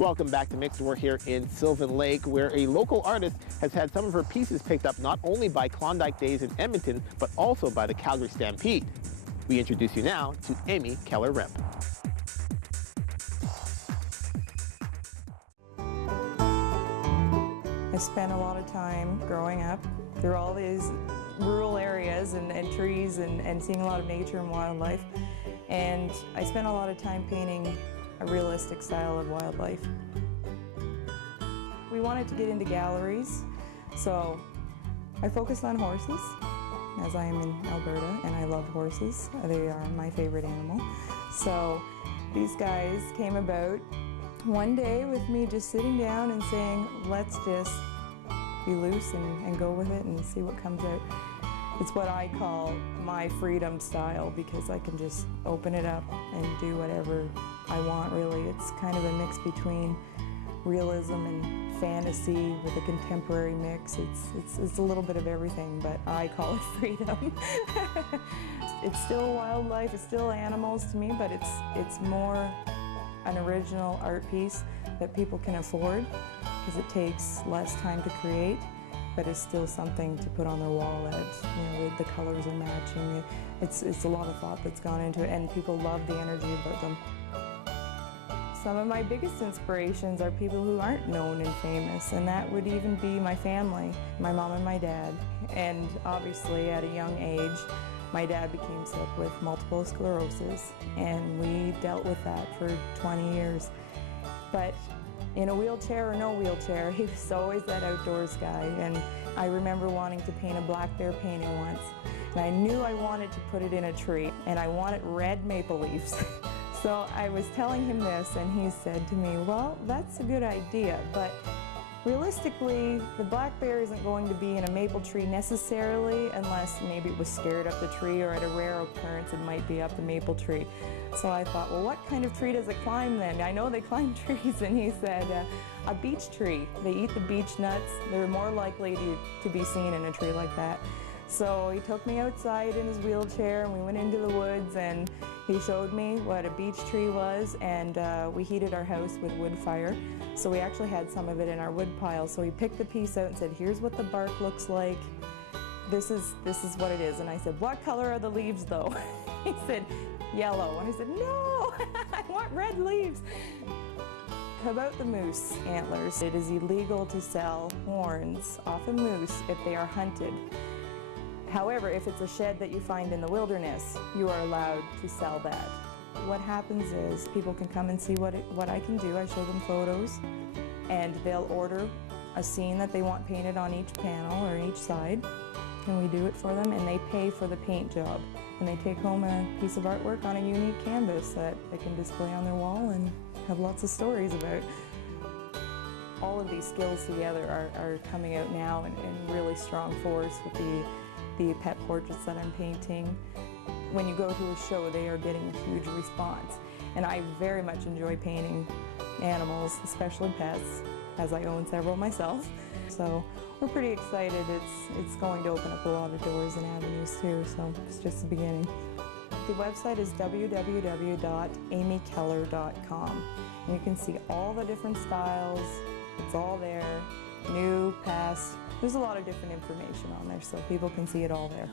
Welcome back to Mixed. We're here in Sylvan Lake, where a local artist has had some of her pieces picked up not only by Klondike Days in Edmonton, but also by the Calgary Stampede. We introduce you now to Amy Keller-Rempp. I spent a lot of time growing up through all these rural areas and trees and seeing a lot of nature and wildlife. And I spent a lot of time painting a realistic style of wildlife. We wanted to get into galleries, so I focused on horses, as I am in Alberta and I love horses. They are my favorite animal. So these guys came about one day with me just sitting down and saying, let's just be loose and go with it and see what comes out. It's what I call my freedom style, because I can just open it up and do whatever I want, really. It's kind of a mix between realism and fantasy with a contemporary mix. It's a little bit of everything, but I call it freedom. It's still wildlife, it's still animals to me, but it's more an original art piece that people can afford, because it takes less time to create, but it's still something to put on their wall that, the colors are matching. It's a lot of thought that's gone into it, and people love the energy about them. Some of my biggest inspirations are people who aren't known and famous, and that would even be my family, my mom and my dad. And obviously at a young age, my dad became sick with multiple sclerosis, and we dealt with that for 20 years. But in a wheelchair or no wheelchair, he was always that outdoors guy. And I remember wanting to paint a black bear painting once, and I knew I wanted to put it in a tree, and I wanted red maple leaves. So I was telling him this, and he said to me, well, that's a good idea, but realistically, the black bear isn't going to be in a maple tree necessarily, unless maybe it was scared up the tree, or at a rare occurrence it might be up the maple tree. So I thought, well, what kind of tree does it climb then? I know they climb trees. And he said, a beech tree. They eat the beech nuts. They're more likely to be seen in a tree like that. So he took me outside in his wheelchair, and we went into the woods, and he showed me what a beech tree was, and we heated our house with wood fire. So we actually had some of it in our wood pile. So he picked the piece out and said, here's what the bark looks like. This is what it is. And I said, what color are the leaves though? He said, yellow. And I said, no, I want red leaves. How about the moose antlers? It is illegal to sell horns off a moose if they are hunted. However, if it's a shed that you find in the wilderness, you are allowed to sell that. What happens is people can come and see what I can do. I show them photos, and they'll order a scene that they want painted on each panel or each side, and we do it for them, and they pay for the paint job. And they take home a piece of artwork on a unique canvas that they can display on their wall and have lots of stories about. All of these skills together are coming out now in really strong force with the pet portraits that I'm painting. When you go to a show, they are getting a huge response. And I very much enjoy painting animals, especially pets, as I own several myself. So we're pretty excited. It's going to open up a lot of doors and avenues too, so it's just the beginning. The website is www.amykeller.com, and you can see all the different styles. It's all there, new, past. There's a lot of different information on there, so people can see it all there.